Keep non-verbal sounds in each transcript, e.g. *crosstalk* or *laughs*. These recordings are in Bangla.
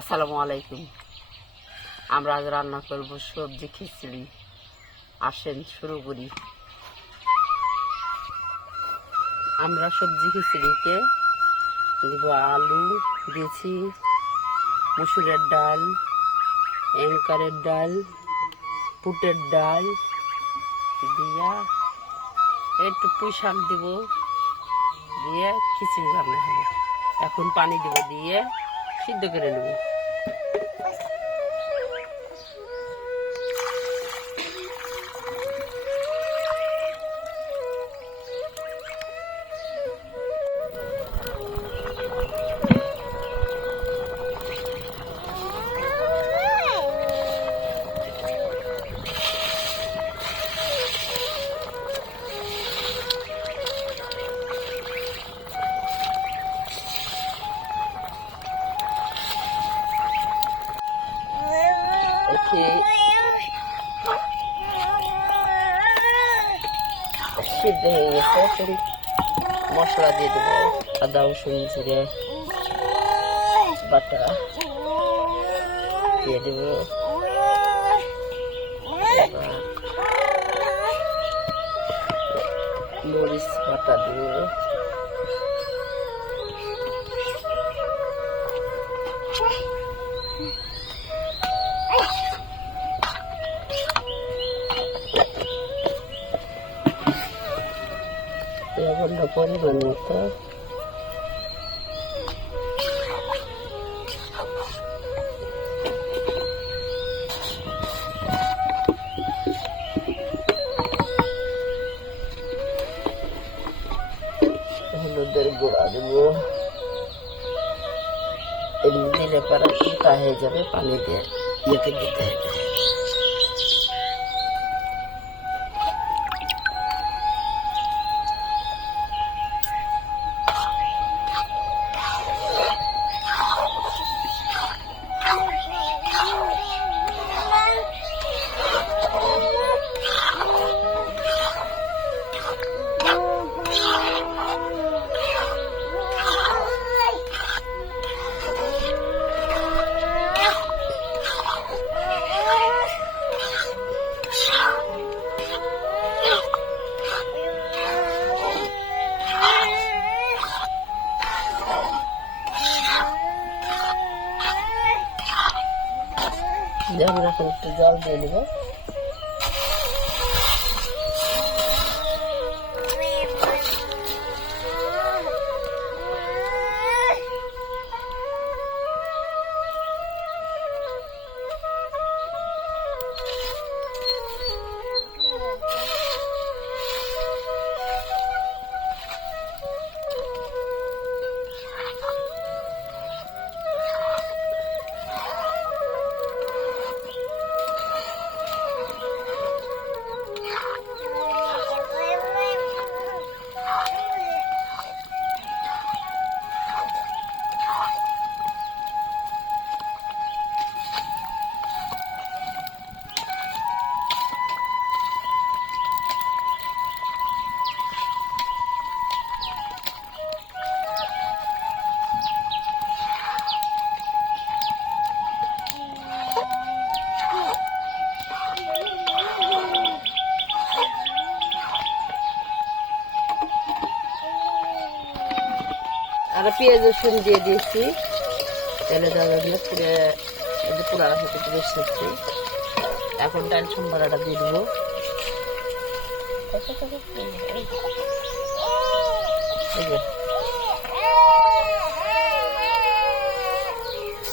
আসসালামু আলাইকুম। আমরা আজ রান্না করব সবজি খিচড়ি। আসেন শুরু করি। আমরা সবজি খিচড়িতে দিব আলু, দিয়েছি মুসুরের ডাল, অ্যাঙ্কারের ডাল, পুটের ডাল দিয়া একটু পুঁই শাক দিব দিয়ে খিচড়ি রান্না হবে। এখন পানি দিব দিয়ে সিদ্ধ করে নেব। এতে সিদ্ধ হয়ে গেছে এখন মশলা দিয়ে দেবো আদা রসুন জিরে বাটা দিয়ে দেবো এবার মরিচ বাটা দেবো লবণটা পরিমাণ মতো হলুদের গুঁড়া দেব এমনি দিলে পরে ফুটা হয়ে যাবে পানি দিয়ে ইয়েতে দিতে হবে Güzel bir güzel bir bölümü. আর পেঁয়াজ রসুন দিয়ে দিয়েছি। তেলে পুরে, এই যে পুরা রাখতে একটু বেশি এখন ডাল সম্বরাটা দিয়ে দেবো।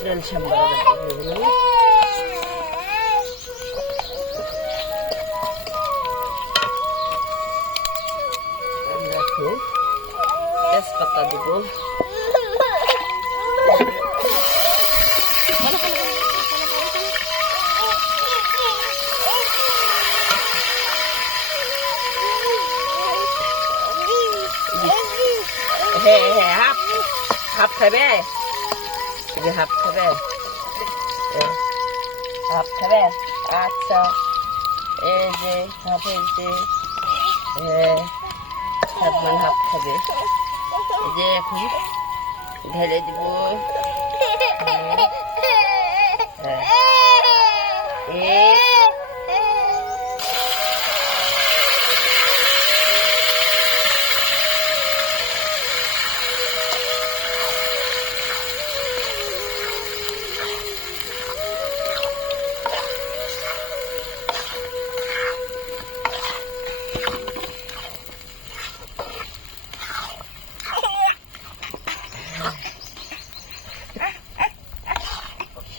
ডাল সম্বরাটা দিয়ে দিলাম। তেজপাতা দিব হ্যাঁ হ্যাঁ হাফ হাফ খাবে এই যে হাফ খাবে এ, হাফ খাবে আচ্ছা এই যে হাফ হয়েছে হ্যাঁ সাতমান হাফ খাবে এই যে এখন ঢেলে দিব। *laughs* হ্যাঁ।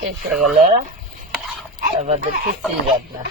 শেষ হয়ে গেল আমাদের খিচুড়ি রান্না